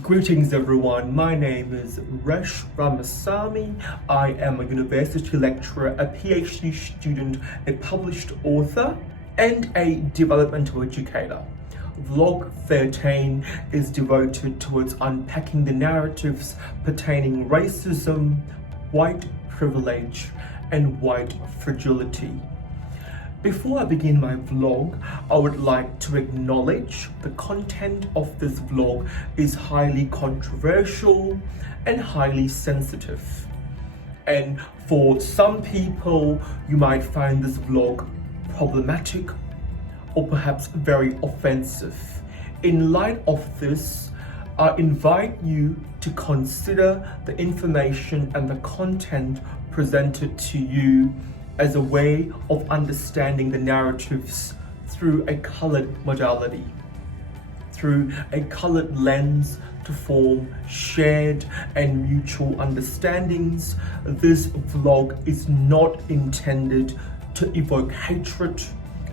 Greetings everyone, my name is Resh Ramasamy. I am a university lecturer, a PhD student, a published author, and a developmental educator. Vlog 13 is devoted towards unpacking the narratives pertaining racism, white privilege, and white fragility. Before I begin my vlog, I would like to acknowledge the content of this vlog is highly controversial and highly sensitive. And for some people, you might find this vlog problematic or perhaps very offensive. In light of this, I invite you to consider the information and the content presented to you as a way of understanding the narratives through a colored modality, through a colored lens to form shared and mutual understandings. This vlog is not intended to evoke hatred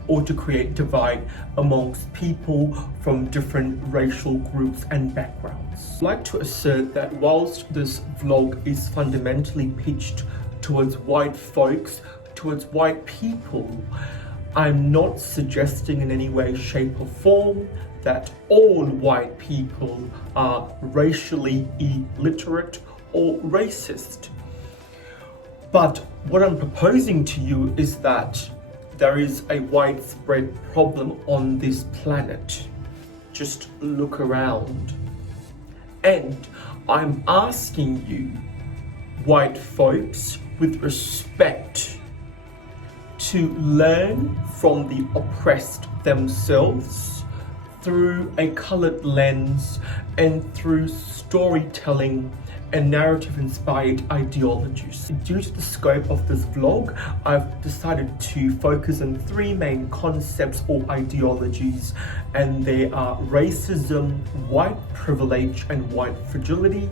or to create divide amongst people from different racial groups and backgrounds. I'd like to assert that whilst this vlog is fundamentally pitched towards white folks, towards white people, I'm not suggesting in any way, shape or form that all white people are racially illiterate or racist. But what I'm proposing to you is that there is a widespread problem on this planet. Just look around. And I'm asking you, white folks, with respect, to learn from the oppressed themselves through a colored lens and through storytelling and narrative-inspired ideologies. Due to the scope of this vlog, I've decided to focus on three main concepts or ideologies, and they are racism, white privilege, and white fragility.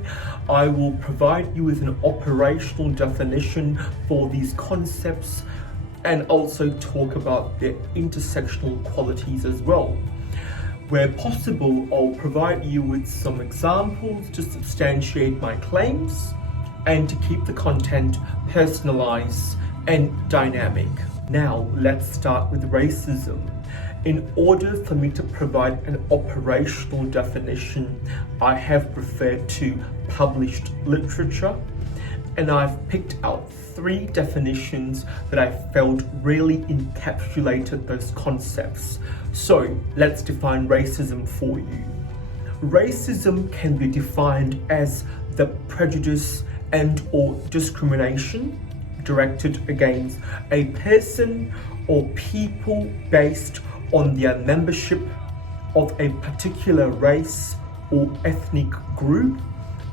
I will provide you with an operational definition for these concepts and also talk about their intersectional qualities as well. Where possible, I'll provide you with some examples to substantiate my claims and to keep the content personalized and dynamic. Now, let's start with racism. In order for me to provide an operational definition, I have referred to published literature, and I've picked out three definitions that I felt really encapsulated those concepts. So let's define racism for you. Racism can be defined as the prejudice and or discrimination directed against a person or people based on their membership of a particular race or ethnic group,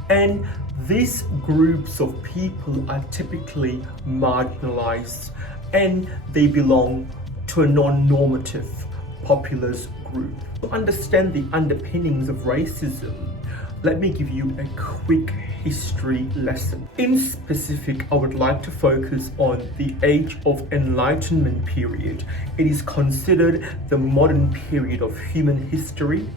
and these groups of people are typically marginalized and they belong to a non-normative populist group. To understand the underpinnings of racism, let me give you a quick history lesson. In specific, I would like to focus on the Age of Enlightenment period. It is considered the modern period of human history,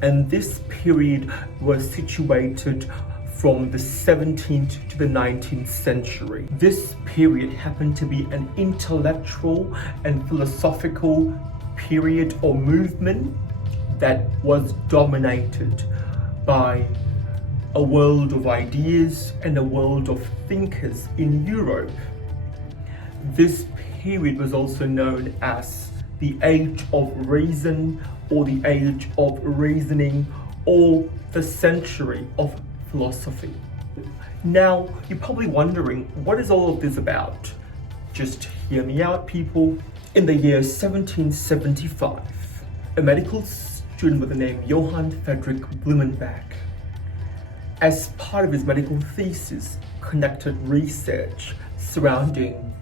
and this period was situated from the 17th to the 19th century. This period happened to be an intellectual and philosophical period or movement that was dominated by a world of ideas and a world of thinkers in Europe. This period was also known as the Age of Reason or the Age of Reasoning or the Century of Philosophy. Now, you're probably wondering, what is all of this about? Just hear me out, people. In the year 1775, a medical student by the name Johann Friedrich Blumenbach, as part of his medical thesis, conducted research surrounding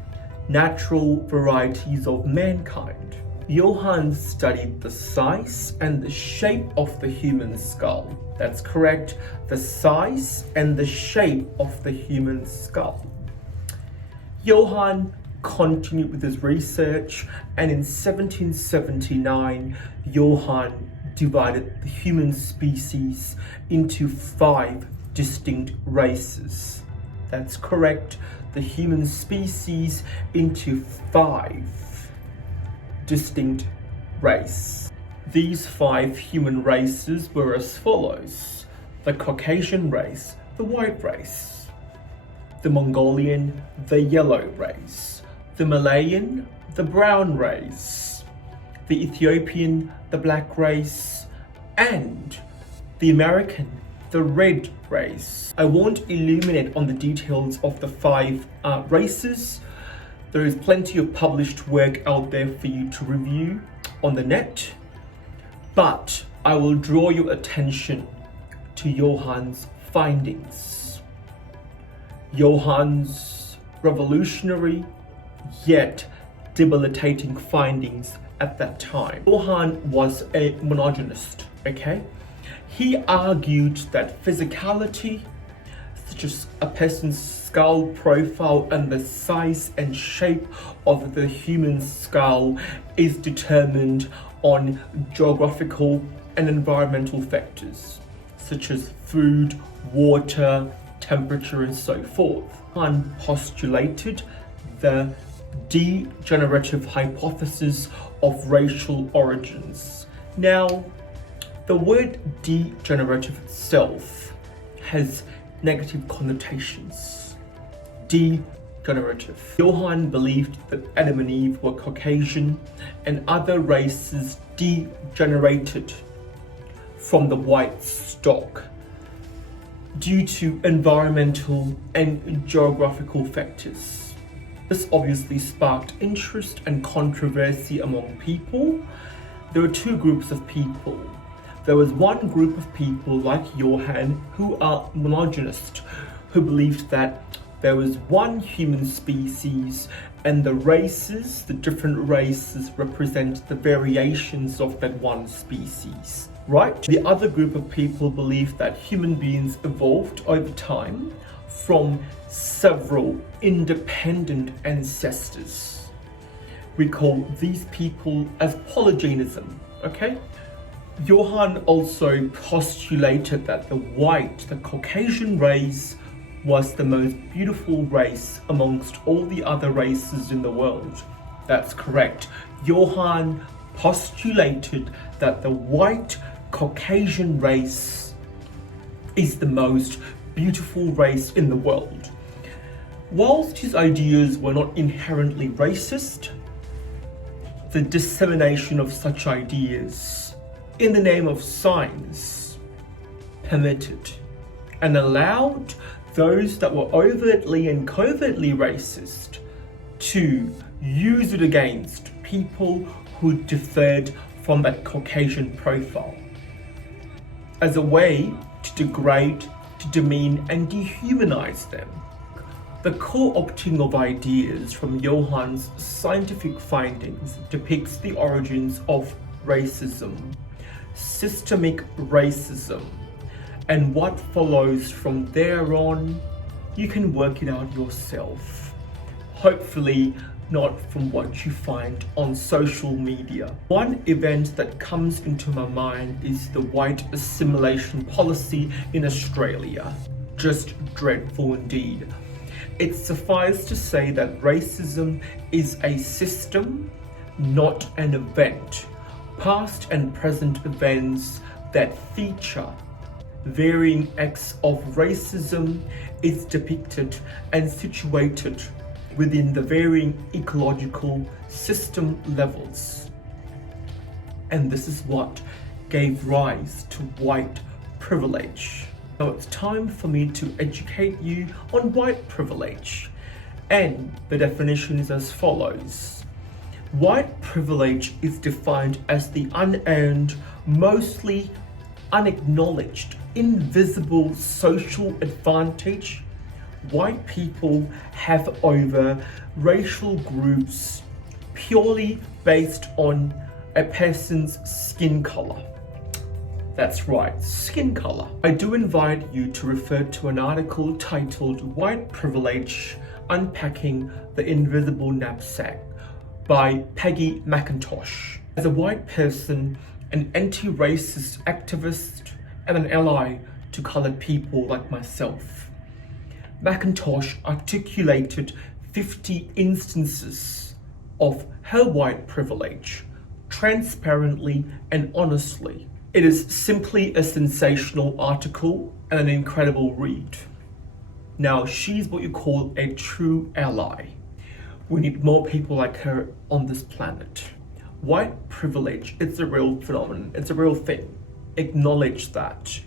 natural varieties of mankind. Johann studied the size and the shape of the human skull. That's correct, the size and the shape of the human skull. Johann continued with his research, and in 1779, Johann divided the human species into 5 distinct races. That's correct, the human species into 5 distinct races. These 5 human races were as follows: the Caucasian race, the white race, the Mongolian, the yellow race, the Malayan, the brown race, the Ethiopian, the black race, and the American, the red race. I won't illuminate on the details of the 5 races. There is plenty of published work out there for you to review on the net, but I will draw your attention to Johann's findings. Johann's revolutionary yet debilitating findings at that time. Johann was a monogynist, okay? He argued that physicality, such as a person's skull profile and the size and shape of the human skull, is determined on geographical and environmental factors, such as food, water, temperature, and so forth. Johann postulated the degenerative hypothesis of racial origins. Now, the word degenerative itself has negative connotations. Degenerative. Johann believed that Adam and Eve were Caucasian and other races degenerated from the white stock due to environmental and geographical factors. This obviously sparked interest and controversy among people. There were 2 groups of people. There was one group of people like Johann who are monogynist, who believed that there was one human species and the races, the different races, represent the variations of that one species, right? The other group of people believed that human beings evolved over time from several independent ancestors. We call these people as polygenism, okay? Johann also postulated that the Caucasian race, was the most beautiful race amongst all the other races in the world. That's correct. Johann postulated that the white Caucasian race is the most beautiful race in the world. Whilst his ideas were not inherently racist, the dissemination of such ideas in the name of science permitted and allowed those that were overtly and covertly racist to use it against people who differed from that Caucasian profile as a way to degrade, to demean and dehumanize them. The co-opting of ideas from Johann's scientific findings depicts the origins of racism, systemic racism, and what follows from there on. You can work it out yourself. Hopefully not from what you find on social media. One event that comes into my mind is the white assimilation policy in Australia. Just dreadful indeed. It suffices to say that racism is a system, not an event. Past and present events that feature varying acts of racism is depicted and situated within the varying ecological system levels. And this is what gave rise to white privilege. Now it's time for me to educate you on white privilege. And the definition is as follows. White privilege is defined as the unearned, mostly unacknowledged, invisible social advantage white people have over racial groups purely based on a person's skin color. That's right, skin color. I do invite you to refer to an article titled White Privilege, Unpacking the Invisible Knapsack by Peggy McIntosh. As a white person an anti-racist activist, and an ally to coloured people like myself. McIntosh articulated 50 instances of her white privilege, transparently and honestly. It is simply a sensational article and an incredible read. Now, she's what you call a true ally. We need more people like her on this planet. White privilege, it's a real phenomenon, it's a real thing. Acknowledge that.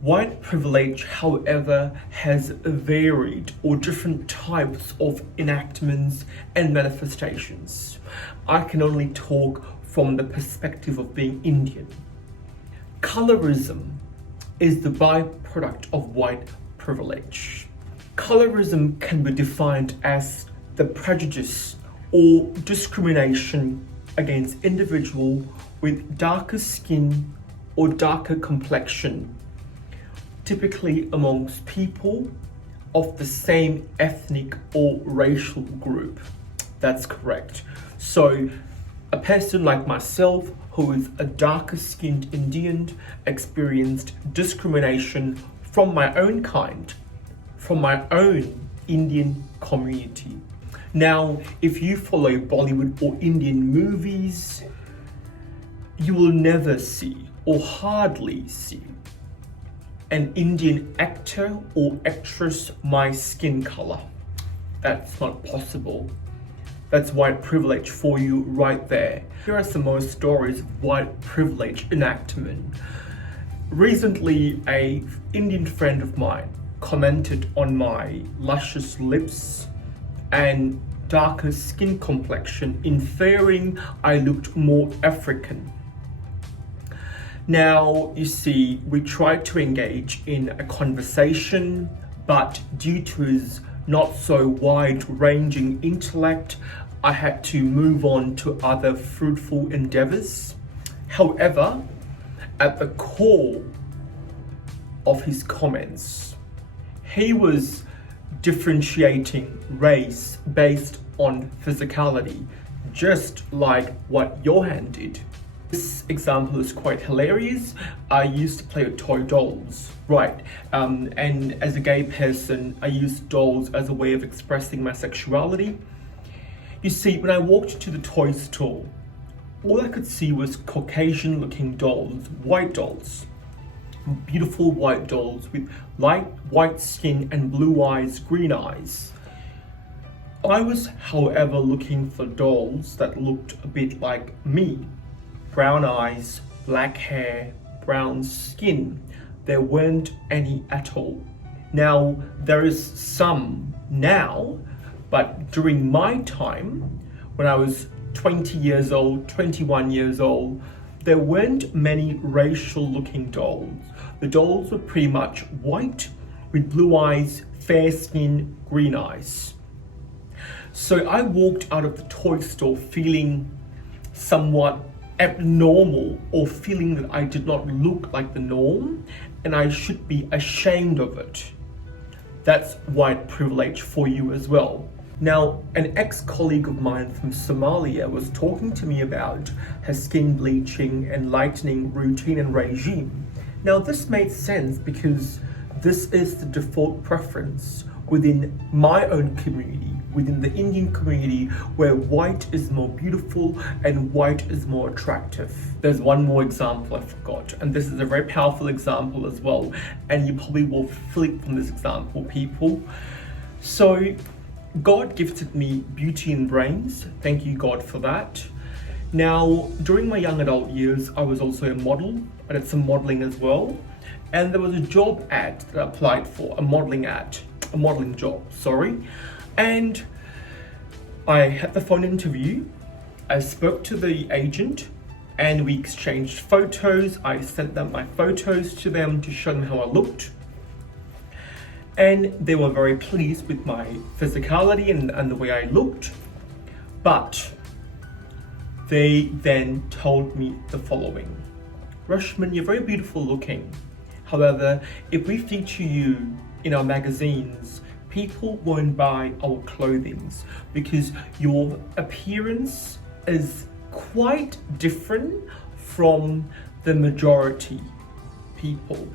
White privilege, however, has varied or different types of enactments and manifestations. I can only talk from the perspective of being Indian. Colorism is the byproduct of white privilege. Colorism can be defined as the prejudice or discrimination against individuals with darker skin or darker complexion, typically amongst people of the same ethnic or racial group. That's correct. So a person like myself, who is a darker skinned Indian, experienced discrimination from my own kind, from my own Indian community. Now, if you follow Bollywood or Indian movies, you will never see or hardly see an Indian actor or actress my skin color. That's not possible. That's white privilege for you right there. Here are some more stories of white privilege enactment. Recently, an Indian friend of mine commented on my luscious lips and darker skin complexion, inferring I looked more African. Now, you see, we tried to engage in a conversation, but due to his not so wide-ranging intellect, I had to move on to other fruitful endeavors. However, at the core of his comments, he was differentiating race based on physicality, just like what Johan did. This example is quite hilarious. I used to play with toy dolls, right? And as a gay person, I used dolls as a way of expressing my sexuality. You see, when I walked into the toy store, all I could see was Caucasian-looking dolls, white dolls. Beautiful white dolls with light white skin and blue eyes, green eyes. I was, however, looking for dolls that looked a bit like me. Brown eyes, black hair, brown skin. There weren't any at all. Now, there is some now, but during my time, when I was 20 years old, 21 years old, there weren't many racial looking dolls. The dolls were pretty much white with blue eyes, fair skin, green eyes. So I walked out of the toy store feeling somewhat abnormal, or feeling that I did not look like the norm and I should be ashamed of it. That's white privilege for you as well. Now, an ex-colleague of mine from Somalia was talking to me about her skin bleaching and lightening routine and regime. Now, this made sense because this is the default preference within my own community, within the Indian community, where white is more beautiful and white is more attractive. There's one more example I forgot, and this is a very powerful example as well, and you probably will flip from this example, people. So, God gifted me beauty and brains. Thank you, God, for that. Now, during my young adult years, I was also a model. I did some modeling as well. And there was a job ad that I applied for, a modeling job, sorry. And I had the phone interview. I spoke to the agent and we exchanged photos. I sent them my photos to them to show them how I looked. And they were very pleased with my physicality and the way I looked. But they then told me the following: Rashman, you're very beautiful looking. However, if we feature you in our magazines, people won't buy our clothing because your appearance is quite different from the majority people.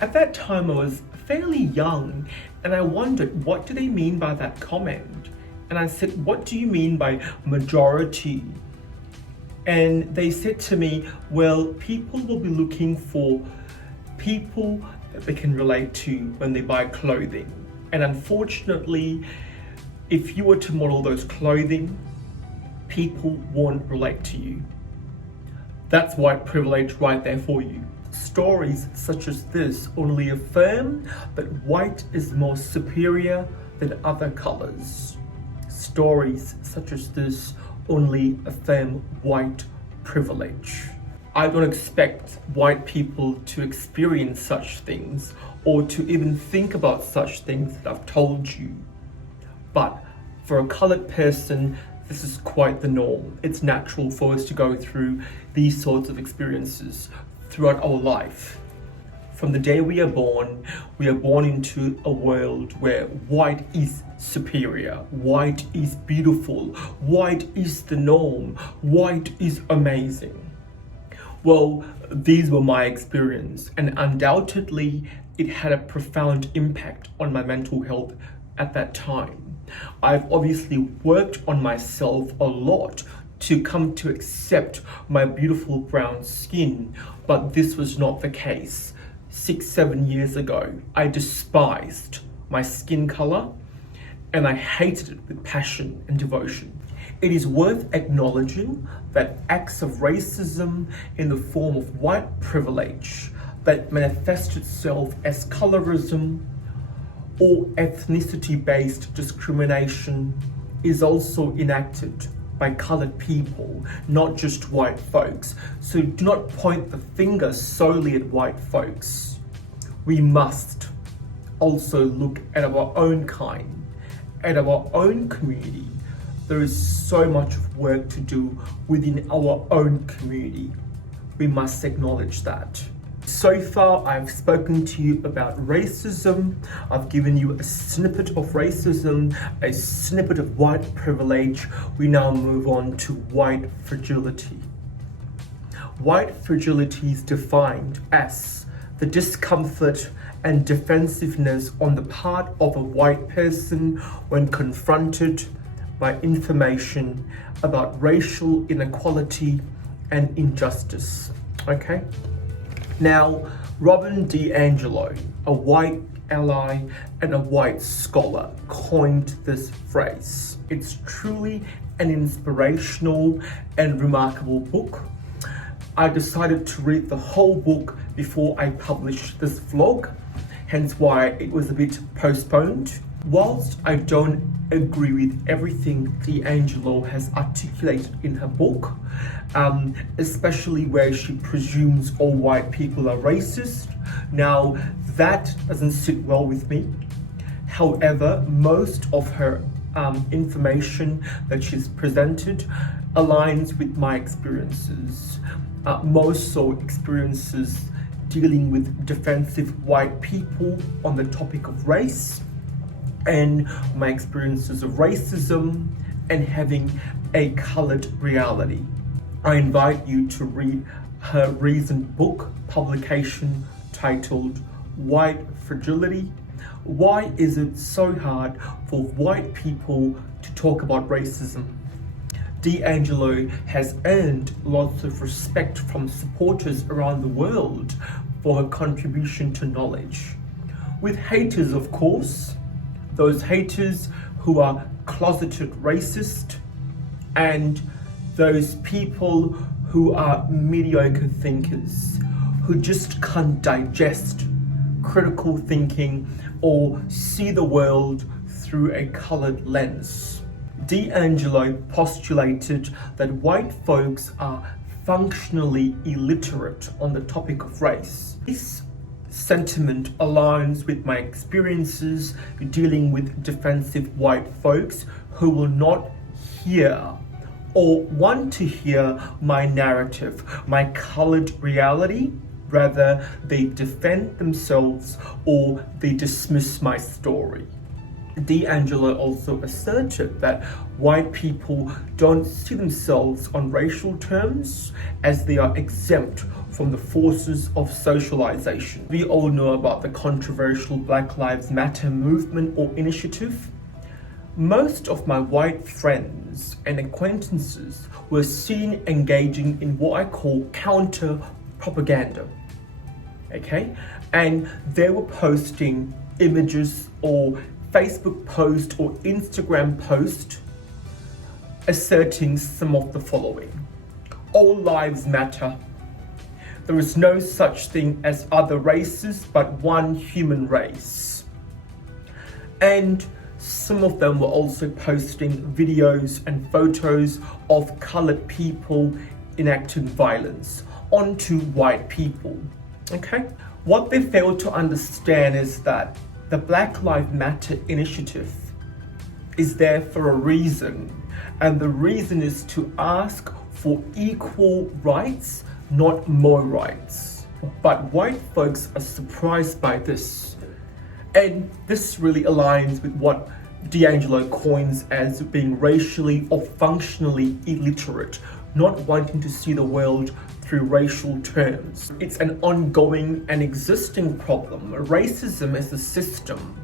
At that time, I was fairly young, and I wondered, what do they mean by that comment? And I said, what do you mean by majority? And they said to me, well, people will be looking for people that they can relate to when they buy clothing. And unfortunately, if you were to model those clothing, people won't relate to you. That's white privilege right there for you. Stories such as this only affirm that white is more superior than other colors. Stories such as this only affirm white privilege. I don't expect white people to experience such things or to even think about such things that I've told you. But for a colored person, this is quite the norm. It's natural for us to go through these sorts of experiences throughout our life. From the day we are born into a world where white is superior, white is beautiful, white is the norm, white is amazing. Well, these were my experience, and undoubtedly it had a profound impact on my mental health at that time. I've obviously worked on myself a lot to come to accept my beautiful brown skin, but this was not the case. 6-7 years ago, I despised my skin color and I hated it with passion and devotion. It is worth acknowledging that acts of racism in the form of white privilege that manifest itself as colorism or ethnicity-based discrimination is also enacted by colored people, not just white folks. So do not point the finger solely at white folks. We must also look at our own kind, at our own community. There is so much work to do within our own community. We must acknowledge that. So far, I've spoken to you about racism. I've given you a snippet of racism, a snippet of white privilege. We now move on to white fragility. White fragility is defined as the discomfort and defensiveness on the part of a white person when confronted by information about racial inequality and injustice. Okay? Now, Robin DiAngelo, a white ally and a white scholar, coined this phrase. It's truly an inspirational and remarkable book. I decided to read the whole book before I published this vlog, hence why it was a bit postponed. Whilst I don't agree with everything DiAngelo has articulated in her book, especially where she presumes all white people are racist. Now, that doesn't sit well with me. However, most of her information that she's presented aligns with my experiences, most so experiences dealing with defensive white people on the topic of race, and my experiences of racism and having a colored reality. I invite you to read her recent book publication titled White Fragility. Why is it so hard for white people to talk about racism? DiAngelo has earned lots of respect from supporters around the world for her contribution to knowledge. With haters, of course, those haters who are closeted racist, and those people who are mediocre thinkers, who just can't digest critical thinking or see the world through a colored lens. DiAngelo postulated that white folks are functionally illiterate on the topic of race. This sentiment aligns with my experiences dealing with defensive white folks who will not hear or want to hear my narrative, my colored reality. Rather, they defend themselves or they dismiss my story. D'Angelo also asserted that white people don't see themselves on racial terms as they are exempt from the forces of socialization. We all know about the controversial Black Lives Matter movement or initiative. Most of my white friends and acquaintances were seen engaging in what I call counter propaganda. Okay? And they were posting images or Facebook post or Instagram post asserting some of the following. All lives matter. There is no such thing as other races but one human race. And some of them were also posting videos and photos of colored people enacting violence onto white people. Okay? What they fail to understand is that the Black Lives Matter initiative is there for a reason, and the reason is to ask for equal rights, not more rights. But white folks are surprised by this, and this really aligns with what D'Angelo coins as being racially or functionally illiterate, not wanting to see the world through racial terms. It's an ongoing and existing problem. Racism is a system,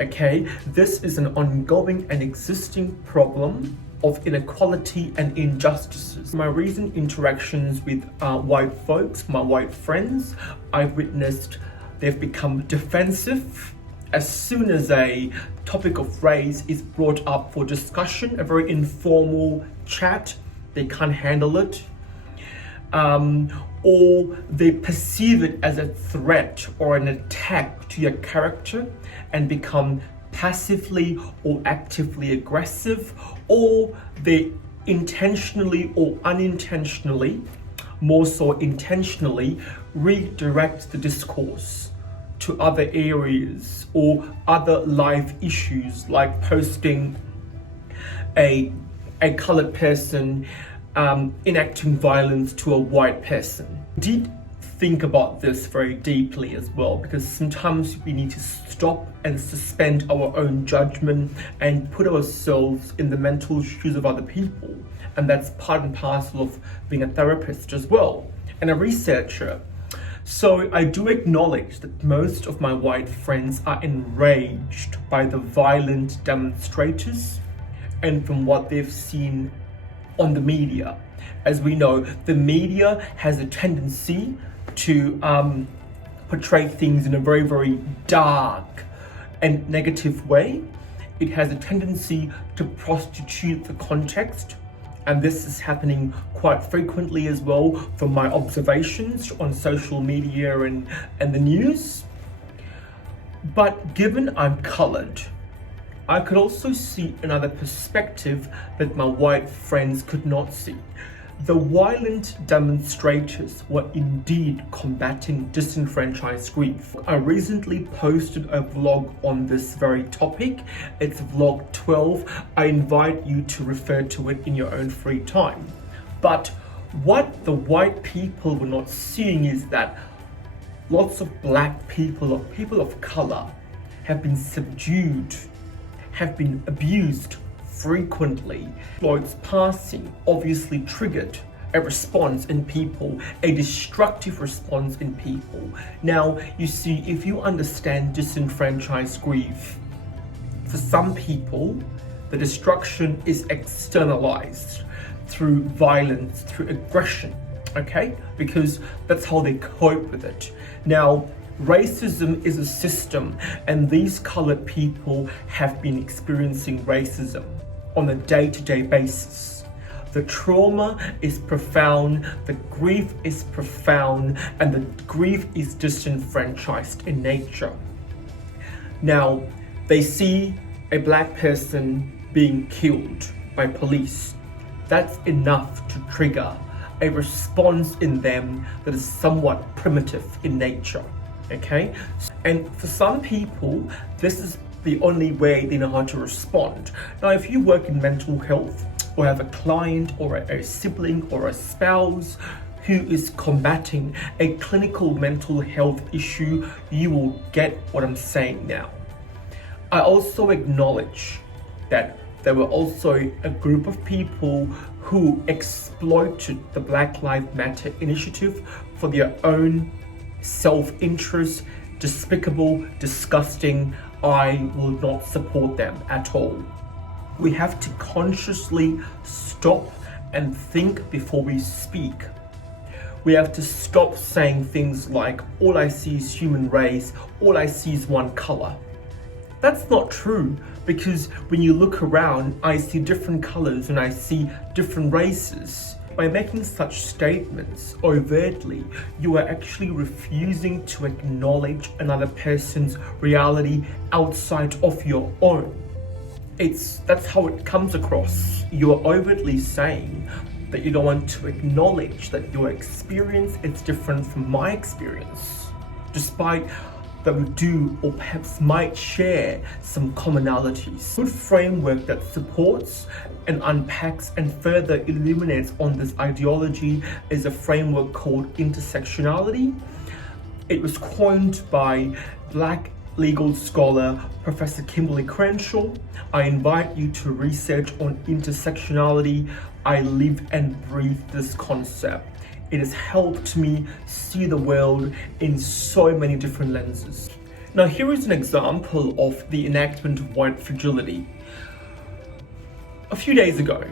okay? This is an ongoing and existing problem of inequality and injustices. My recent interactions with white folks, my white friends, I've witnessed they've become defensive as soon as a topic of race is brought up for discussion, a very informal chat. They can't handle it. Or they perceive it as a threat or an attack to your character and become passively or actively aggressive, or they intentionally or unintentionally, more so intentionally, redirect the discourse to other areas or other live issues, like posting a colored person enacting violence to a white person. I did think about this very deeply as well, because sometimes we need to stop and suspend our own judgment and put ourselves in the mental shoes of other people. And that's part and parcel of being a therapist as well, and a researcher. So I do acknowledge that most of my white friends are enraged by the violent demonstrators and from what they've seen on the media. As we know, the media has a tendency to portray things in a very, very dark and negative way. It has a tendency to prostitute the context, and this is happening quite frequently as well from my observations on social media and the news. But given I'm colored, I could also see another perspective that my white friends could not see. The violent demonstrators were indeed combating disenfranchised grief. I recently posted a vlog on this very topic. It's vlog 12. I invite you to refer to it in your own free time. But what the white people were not seeing is that lots of black people or people of color have been subdued, have been abused frequently. Floyd's passing obviously triggered a response in people, a destructive response in people. Now, you see, if you understand disenfranchised grief, for some people, the destruction is externalized through violence, through aggression, okay? Because that's how they cope with it. Now, racism is a system, and these colored people have been experiencing racism on a day-to-day basis. The trauma is profound, the grief is profound, and the grief is disenfranchised in nature. Now, they see a black person being killed by police. That's enough to trigger a response in them that is somewhat primitive in nature. Okay, and for some people, this is the only way they know how to respond. Now, if you work in mental health or have a client or a sibling or a spouse who is combating a clinical mental health issue, you will get what I'm saying now. I also acknowledge that there were also a group of people who exploited the Black Lives Matter initiative for their own self-interest. Despicable, disgusting. I will not support them at all. We have to consciously stop and think before we speak. We have to stop saying things like, all I see is human race, all I see is one color. That's not true, because when you look around, I see different colors and I see different races. By making such statements overtly, you are actually refusing to acknowledge another person's reality outside of your own. That's how it comes across. You are overtly saying that you don't want to acknowledge that your experience is different from my experience, despite that we do or perhaps might share some commonalities. A good framework that supports and unpacks and further illuminates on this ideology is a framework called intersectionality. It was coined by Black legal scholar Professor Kimberly Crenshaw. I invite you to research on intersectionality. I live and breathe this concept. It has helped me see the world in so many different lenses. Now, here is an example of the enactment of white fragility. A few days ago,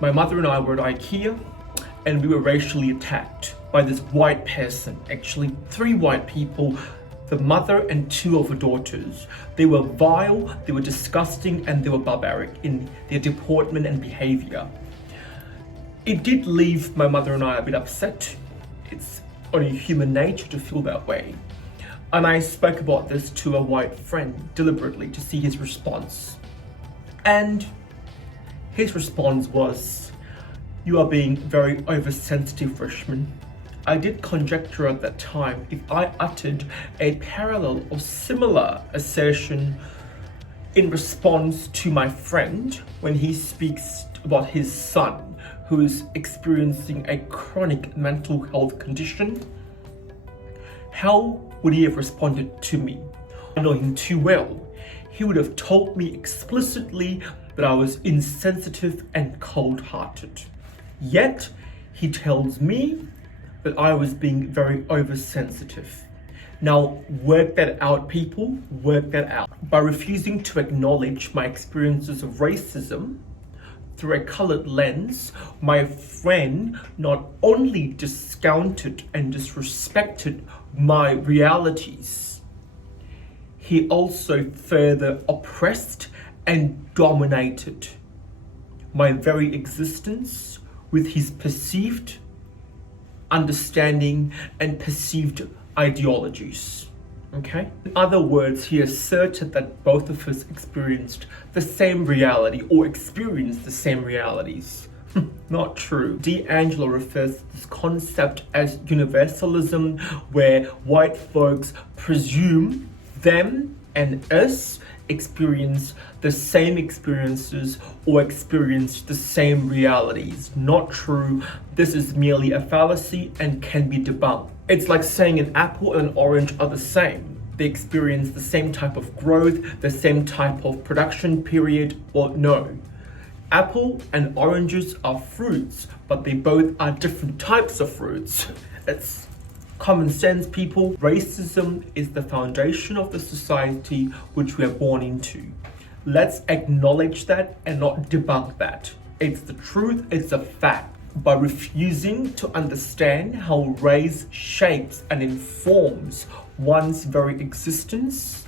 my mother and I were at IKEA and we were racially attacked by this white person, actually 3 white people, the mother and 2 of her daughters. They were vile, they were disgusting, and they were barbaric in their deportment and behavior. It did leave my mother and I a bit upset. It's only human nature to feel that way. And I spoke about this to a white friend deliberately to see his response. And his response was, "You are being very oversensitive, freshman." I did conjecture at that time if I uttered a parallel or similar assertion in response to my friend when he speaks about his son who is experiencing a chronic mental health condition, how would he have responded to me? I know him too well. He would have told me explicitly that I was insensitive and cold-hearted. Yet, he tells me that I was being very oversensitive. Now, work that out, people, work that out. By refusing to acknowledge my experiences of racism through a colored lens, my friend not only discounted and disrespected my realities, he also further oppressed and dominated my very existence with his perceived understanding and perceived ideologies. Okay? In other words, he asserted that both of us experienced the same reality or experienced the same realities. Not true. D'Angelo refers to this concept as universalism, where white folks presume them and us experience the same experiences or experience the same realities. Not true. This is merely a fallacy and can be debunked. It's like saying an apple and an orange are the same. They experience the same type of growth, the same type of production period. Well, no. Apple and oranges are fruits, but they both are different types of fruits. It's common sense, people. Racism is the foundation of the society which we are born into. Let's acknowledge that and not debunk that. It's the truth, it's a fact. By refusing to understand how race shapes and informs one's very existence,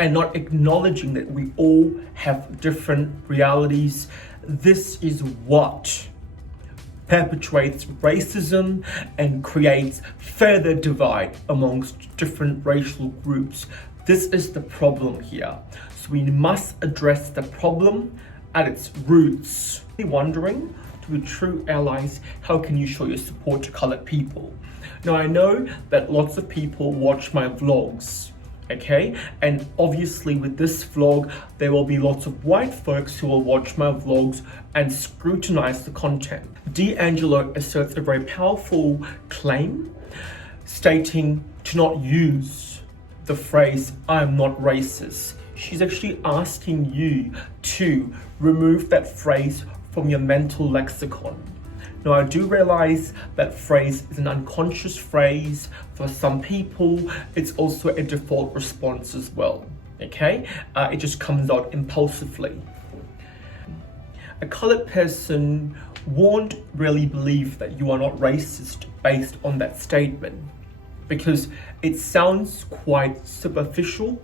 and not acknowledging that we all have different realities, this is what perpetuates racism and creates further divide amongst different racial groups. This is the problem here. So we must address the problem at its roots. Wondering, to be true allies, how can you show your support to colored people? Now, I know that lots of people watch my vlogs, okay? And obviously with this vlog, there will be lots of white folks who will watch my vlogs and scrutinize the content. D'Angelo asserts a very powerful claim, stating to not use the phrase, "I'm not racist." she's actually asking you to remove that phrase from your mental lexicon. Now, I do realize that phrase is an unconscious phrase. For some people, it's also a default response as well, okay? It just comes out impulsively. A colored person won't really believe that you are not racist based on that statement, because it sounds quite superficial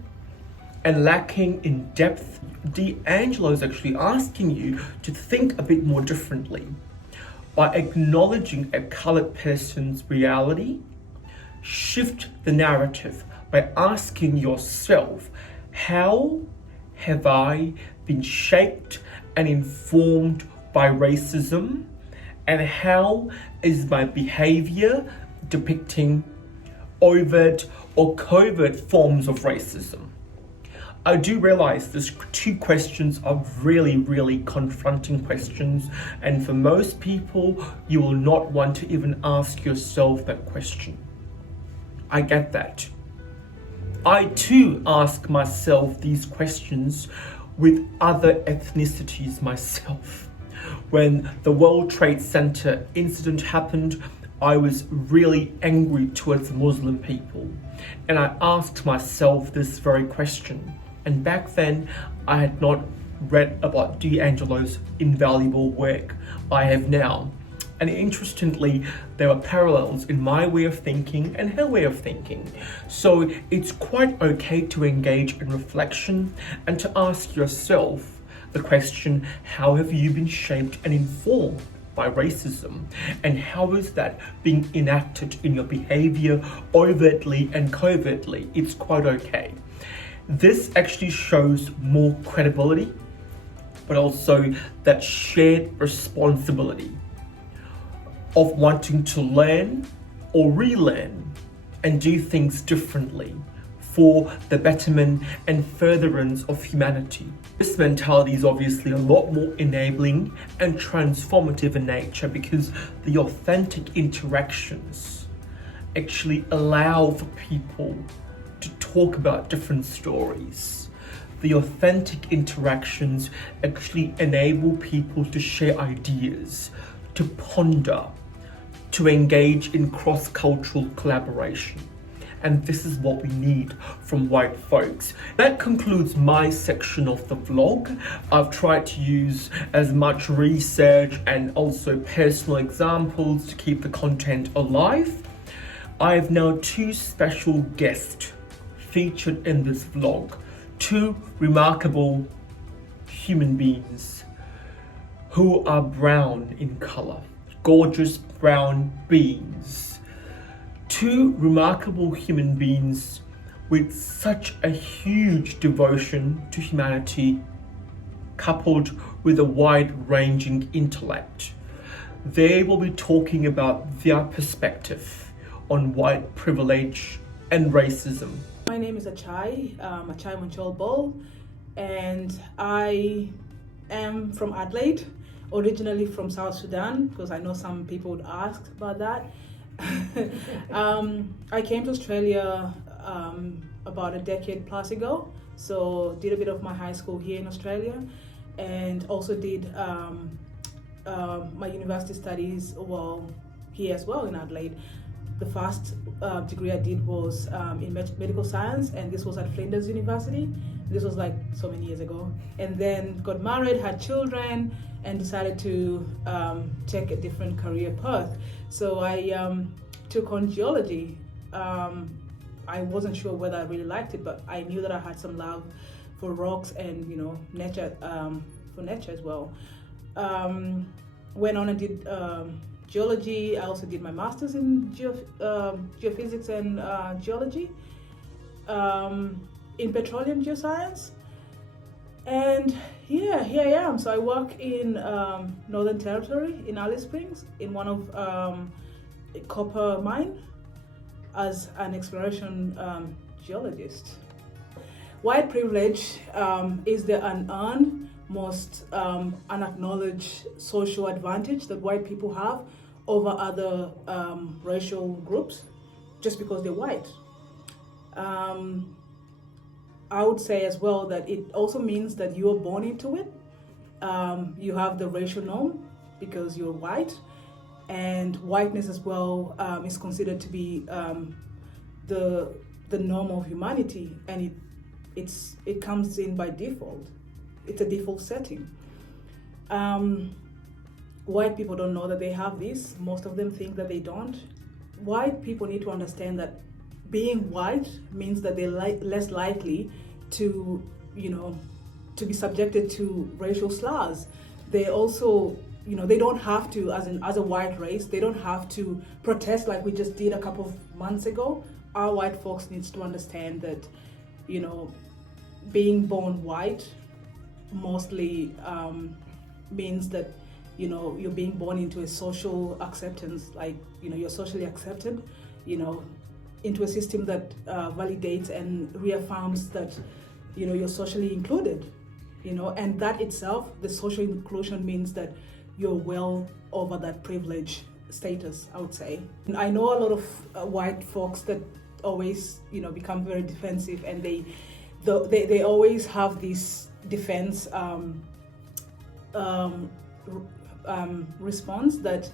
and lacking in depth. D'Angelo is actually asking you to think a bit more differently. By acknowledging a colored person's reality, shift the narrative by asking yourself, how have I been shaped and informed by racism? And how is my behavior depicting overt or covert forms of racism? I do realize these two questions are really confronting questions, and for most people, you will not want to even ask yourself that question. I get that. I too ask myself these questions with other ethnicities myself. When the World Trade Center incident happened, I was really angry towards Muslim people, and I asked myself this very question. And back then, I had not read about D'Angelo's invaluable work I have now. And interestingly, there are parallels in my way of thinking and her way of thinking. So it's quite okay to engage in reflection and to ask yourself the question, how have you been shaped and informed by racism? And how is that being enacted in your behavior overtly and covertly? It's quite okay. This actually shows more credibility, but also that shared responsibility of wanting to learn or relearn and do things differently for the betterment and furtherance of humanity. This mentality is obviously a lot more enabling and transformative in nature, because the authentic interactions actually allow for people to talk about different stories. The authentic interactions actually enable people to share ideas, to ponder, to engage in cross-cultural collaboration. And this is what we need from white folks. That concludes my section of the vlog. I've tried to use as much research and also personal examples to keep the content alive. I have now two special guests featured in this vlog, two remarkable human beings who are brown in color, gorgeous brown beings. Two remarkable human beings with such a huge devotion to humanity, coupled with a wide-ranging intellect. They will be talking about their perspective on white privilege and racism. My name is Achai Monchol Bol, and I am from Adelaide, originally from South Sudan, because I know some people would ask about that. I came to Australia about a decade plus ago, so did a bit of my high school here in Australia, and also did my university studies here as well in Adelaide. The first degree I did was in medical science, and this was at Flinders University. This was like so many years ago. And then got married, had children, and decided to take a different career path. So I took on geology. I wasn't sure whether I really liked it, but I knew that I had some love for rocks and nature, for nature as well. Went on and did geology. I also did my master's in geophysics and geology, in petroleum geoscience. And yeah, here I am. So I work in Northern Territory in Alice Springs in one of a copper mine as an exploration geologist. White privilege is the unearned, most unacknowledged social advantage that white people have over other racial groups just because they're white. I would say as well that it also means that you are born into it. You have the racial norm because you're white, and whiteness as well is considered to be the norm of humanity, and it comes in by default. It's a default setting. White people don't know that they have this. Most of them think that they don't. White people need to understand that being white means that they're less likely to, to be subjected to racial slurs. They also, they don't have to, as a white race, they don't have to protest like we just did a couple of months ago. Our white folks needs to understand that, being born white mostly means that you're being born into a social acceptance, like you're socially accepted, into a system that validates and reaffirms that you're socially included, and that itself, the social inclusion, means that you're well over that privilege status, I would say. And I know a lot of white folks that always become very defensive, and they always have this defense response that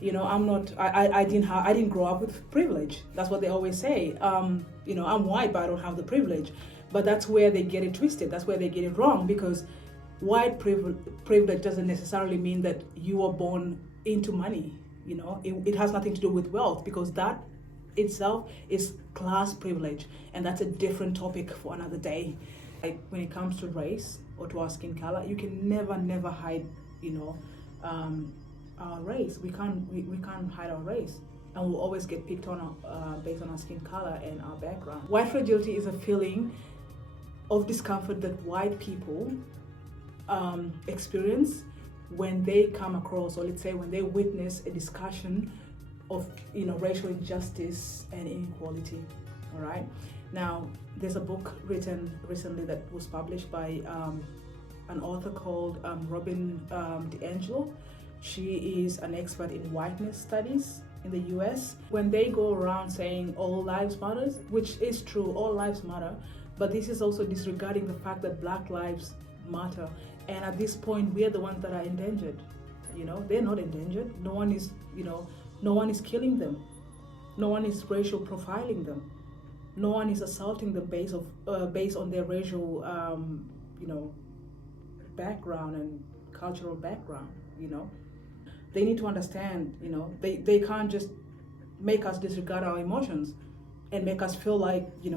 I didn't grow up with privilege. That's what they always say. I'm white, but I don't have the privilege. But that's where they get it twisted. That's where they get it wrong, because white privilege doesn't necessarily mean that you are born into money. It has nothing to do with wealth, because that itself is class privilege, and that's a different topic for another day. Like when it comes to race or to our skin color, you can never hide our race. We can't hide our race, and we'll always get picked on based on our skin color and our background. White fragility is a feeling of discomfort that white people experience when they come across, or let's say when they witness a discussion of racial injustice and inequality. All right. Now, there's a book written recently that was published by an author called Robin DiAngelo. She is an expert in whiteness studies in the US. When they go around saying all lives matter, which is true, all lives matter, but this is also disregarding the fact that Black lives matter. And at this point, we are the ones that are endangered. They're not endangered. No one is killing them. No one is racial profiling them. No one is assaulting them based on their racial, background and cultural background. They need to understand. They can't just make us disregard our emotions and make us feel like we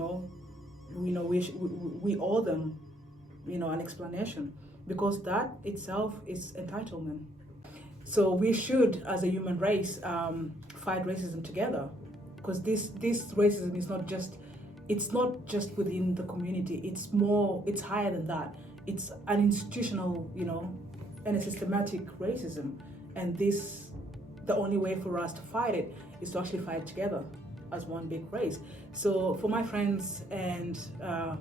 owe them, an explanation, because that itself is entitlement. So we should, as a human race, fight racism together, because this racism is not just within the community. It's higher than that. It's an institutional, and a systematic racism. And the only way for us to fight it is to actually fight together as one big race. So for my friends and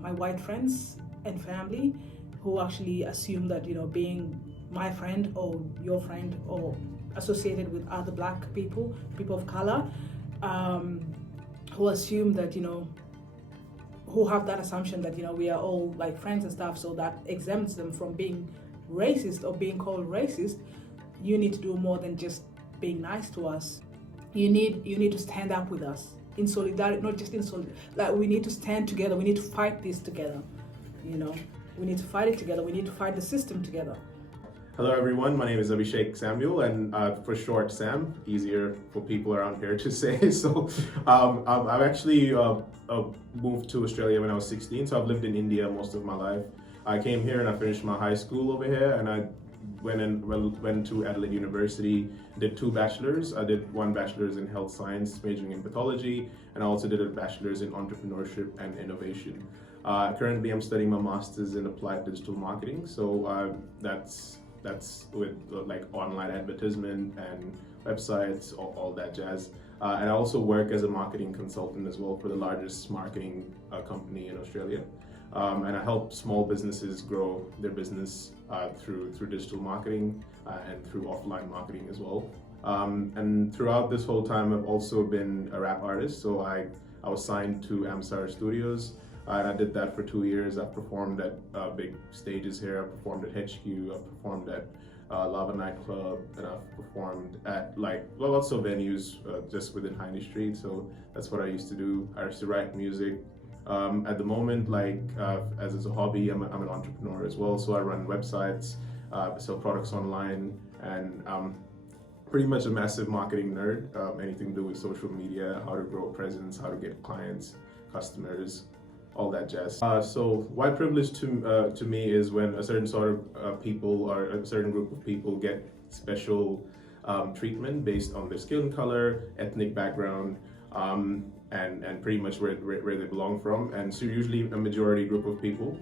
my white friends and family who actually assume that, being my friend or your friend or associated with other Black people of color, who assume that, who have that assumption that, we are all like friends and stuff, so that exempts them from being racist or being called racist. You need to do more than just being nice to us. You need to stand up with us in solidarity, not just in solidarity. Like, we need to stand together. We need to fight this together. We need to fight it together. We need to fight the system together. Hello everyone, my name is Abhishek Samuel, and for short Sam, easier for people around here to say. So I've actually moved to Australia when I was 16, so I've lived in India most of my life. I came here and I finished my high school over here, and I went to Adelaide University, did 2 bachelors. I did 1 bachelor's in health science, majoring in pathology, and I also did a bachelor's in entrepreneurship and innovation. Currently I'm studying my master's in applied digital marketing, so that's with like online advertisement and websites, all that jazz. And I also work as a marketing consultant as well for the largest marketing company in Australia. And I help small businesses grow their business through digital marketing and through offline marketing as well. And throughout this whole time, I've also been a rap artist. So I was signed to Amsar Studios, And I did that for 2 years. I performed at big stages here. I performed at HQ. I performed at Lava nightclub, and I've performed at like lots of venues just within Hiney Street. So that's what I used to do. I used to write music. At the moment, like as a hobby, I'm an entrepreneur as well. So I run websites, sell products online, and pretty much a massive marketing nerd. Anything to do with social media, how to grow a presence, how to get clients, customers, all that jazz. So white privilege to me is when a certain sort of people or a certain group of people get special treatment based on their skin color, ethnic background, and pretty much where they belong from. And so usually a majority group of people,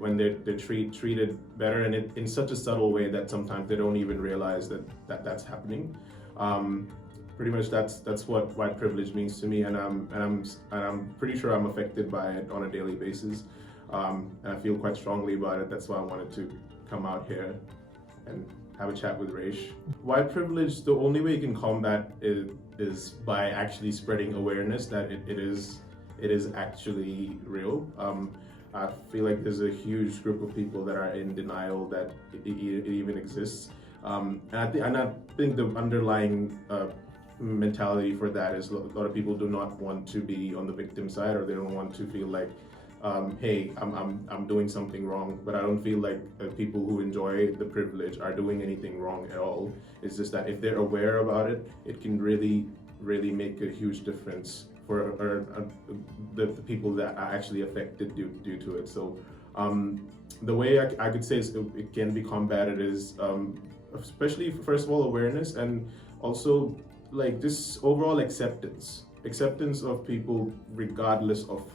when they're treated better, and in such a subtle way that sometimes they don't even realize that's happening. Pretty much that's what white privilege means to me, and I'm pretty sure I'm affected by it on a daily basis. And I feel quite strongly about it. That's why I wanted to come out here and have a chat with Raish. White privilege, the only way you can combat it is by actually spreading awareness that it is actually real. I feel like there's a huge group of people that are in denial that it even exists. And I think the underlying mentality for that is a lot of people do not want to be on the victim side, or they don't want to feel like, hey, I'm doing something wrong. But I don't feel like people who enjoy the privilege are doing anything wrong at all. It's just that if they're aware about it, it can really make a huge difference for the people that are actually affected due to it. So the way I could say it can be combated is especially first of all awareness, and also like this overall acceptance of people regardless of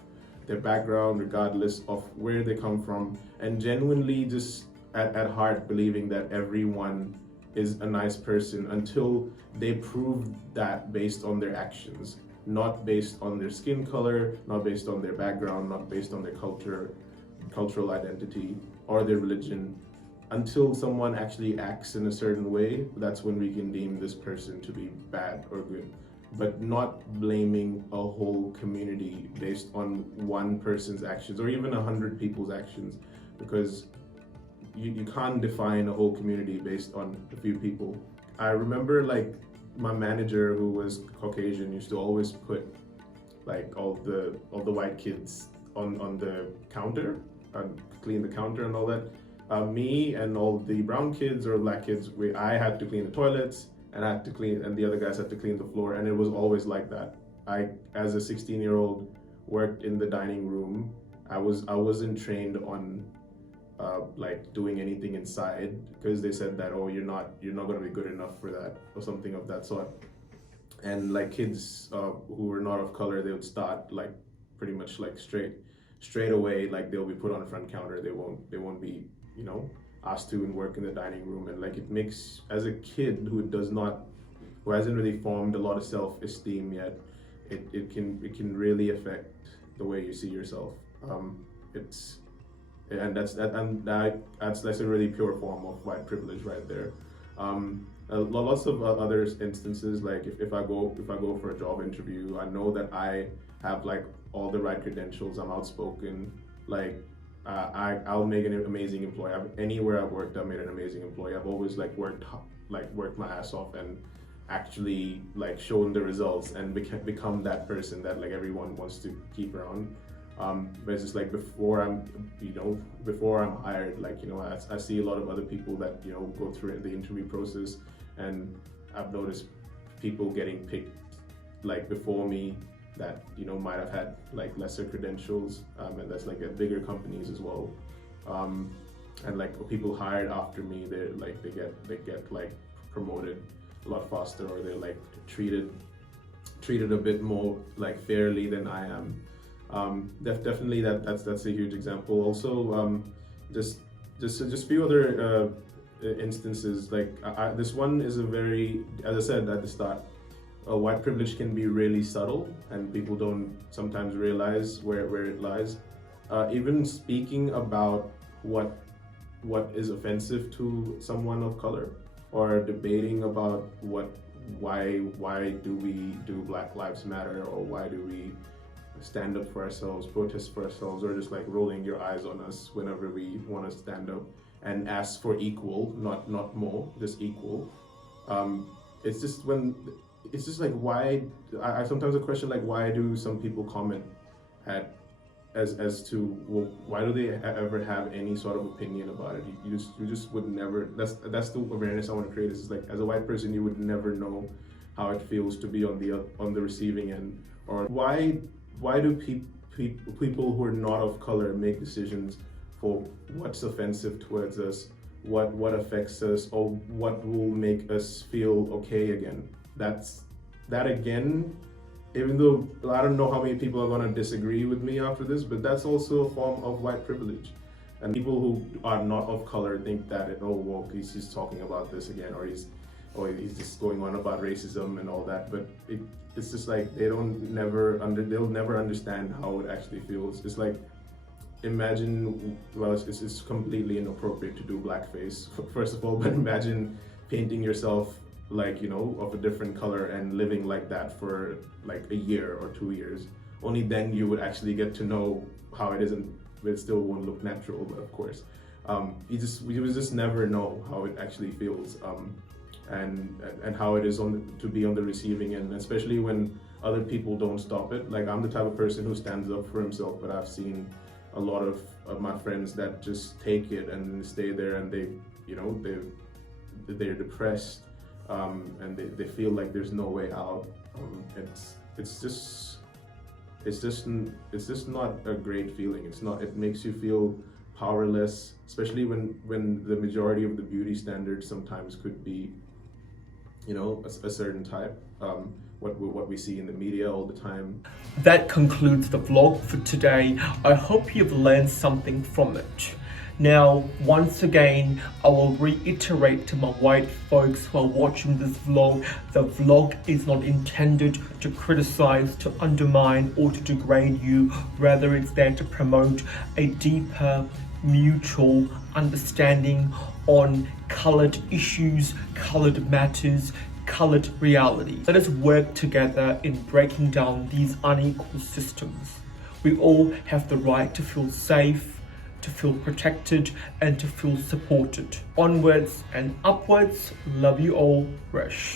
their background, regardless of where they come from, and genuinely just at heart believing that everyone is a nice person until they prove that based on their actions, not based on their skin color, not based on their background, not based on their cultural identity or their religion. Until someone actually acts in a certain way, that's when we can deem this person to be bad or good. But not blaming a whole community based on one person's actions or even 100 people's actions, because you can't define a whole community based on a few people. I remember like my manager, who was Caucasian, used to always put like all the white kids on the counter and clean the counter and all that. Me and all the brown kids or black kids, I had to clean the toilets, and the other guys had to clean the floor, and it was always like that. I, as a 16-year-old, worked in the dining room. I wasn't trained on like doing anything inside, because they said that, oh, you're not gonna be good enough for that, or something of that sort. And like kids who were not of color, they would start like pretty much like straight away, like they'll be put on the front counter. They won't be, you know, asked to and work in the dining room. And like it makes, as a kid who hasn't really formed a lot of self-esteem yet, it can really affect the way you see yourself. That's a really pure form of white privilege right there. Lots of other instances, like if I go for a job interview, I know that I have like all the right credentials. I'm outspoken, like I'll make an amazing employee. Anywhere I've worked, I've made an amazing employee. I've always worked my ass off and actually like shown the results and become that person that like everyone wants to keep around. But it's just like before I'm hired, like, you know, I see a lot of other people that, you know, go through the interview process, and I've noticed people getting picked like before me that, you know, might have had like lesser credentials, and that's like at bigger companies as well. And like people hired after me, they get like promoted a lot faster, or they're like treated a bit more like fairly than I am. Definitely that's a huge example. Also, just few other instances, like this one is a very, as I said at the start, white privilege can be really subtle, and people don't sometimes realize where it lies. Even speaking about what is offensive to someone of color, or debating about why do we do Black Lives Matter, or why do we stand up for ourselves, protest for ourselves, or just like rolling your eyes on us whenever we want to stand up and ask for equal, not more, just equal. It's just like why I sometimes question like why do some people comment at as to, well, why do they ever have any sort of opinion about it? You just would never. That's the awareness I want to create. Is like as a white person, you would never know how it feels to be on the receiving end, or why do people who are not of color make decisions for what's offensive towards us, what affects us, or what will make us feel okay again. That again. Even though I don't know how many people are going to disagree with me after this, but that's also a form of white privilege. And people who are not of color think that, oh, well, he's just talking about this again, or he's just going on about racism and all that. But it's just like they'll never understand how it actually feels. It's like, imagine, well, it's completely inappropriate to do blackface, first of all, but imagine painting yourself like, you know, of a different color and living like that for like a year or 2 years. Only then you would actually get to know how it isn't, but it still won't look natural, but of course. You just never know how it actually feels, and how it is to be on the receiving end, especially when other people don't stop it. Like, I'm the type of person who stands up for himself, but I've seen a lot of my friends that just take it and stay there, and they're depressed. And they feel like there's no way out. It's just not a great feeling. It makes you feel powerless, especially when the majority of the beauty standards sometimes could be, you know, a certain type. What we see in the media all the time. That concludes the vlog for today. I hope you've learned something from it. Now, once again, I will reiterate to my white folks who are watching this vlog, the vlog is not intended to criticize, to undermine, or to degrade you. Rather, it's there to promote a deeper, mutual understanding on colored issues, colored matters, colored reality. Let us work together in breaking down these unequal systems. We all have the right to feel safe, to feel protected, and to feel supported. Onwards and upwards. Love you all, Resh.